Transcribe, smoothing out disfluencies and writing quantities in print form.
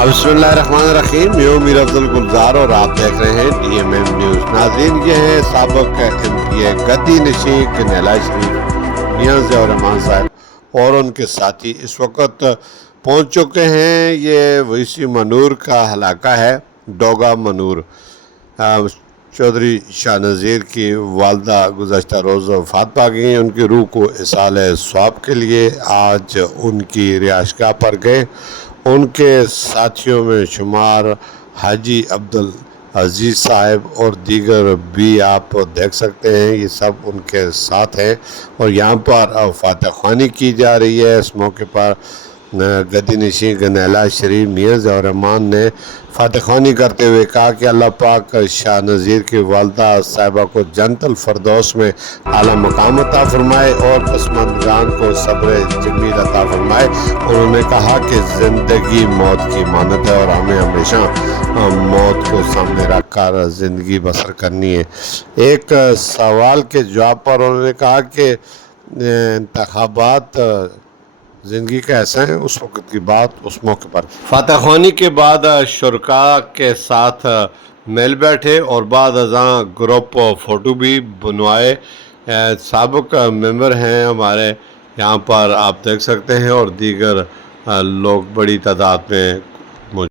बिस्मिल्लाहिर्रहमानिर्रहीम। मैं हूं मीर अब्दुल गुलजार और आप देख रहे हैं DMM न्यूज़। नाज़रीन, ये है साबिक़ MPA गद्दी नशीं कन्हैया शरीफ मियां ज़िया रहमान साहब और उनके साथी इस वक्त पहुंच चुके हैं। ये वैसी मनूर का इलाका है, डोगा मनूर। चौधरी शाह नज़ीर की वालदा गुज़श्ता रोज़ वफ़ात पा गई। उनकी रूह को इसाल स्वाब के लिए आज उनकी रिहाइशगाह पर गए। उनके साथियों में शुमार हाजी अब्दुल अजीज़ साहब और दीगर भी आप देख सकते हैं। ये सब उनके साथ हैं और यहाँ पर फातह ख़्वानी की जा रही है। इस मौके पर गद्दी नशीं कन्हैया शरीफ मियां ज़िया रहमान ने फातह ख़्वानी करते हुए कहा कि अल्लाह पाक शाह नज़ीर की वालदा साहिबा को जन्नतुल फ़िरदौस में आला मकाम अता फ़रमाए और पसमंदगान को सब्र जमील अता फ़रमाए। उन्होंने कहा कि ज़िंदगी मौत की मानत है और हमें हमेशा मौत को सामने रख कर ज़िंदगी बसर करनी है। एक सवाल के जवाब पर उन्होंने कहा कि इंतखाबात ज़िंदगी का ऐसा है, उस वक्त की बात उस मौके पर फातह ख़्वानी के बाद शुरका के साथ मिल बैठे और बाद अज़ां ग्रुप फ़ोटो भी बनवाए। साबिक़ मेंबर हैं हमारे, यहाँ पर आप देख सकते हैं और दीगर लोग बड़ी तादाद में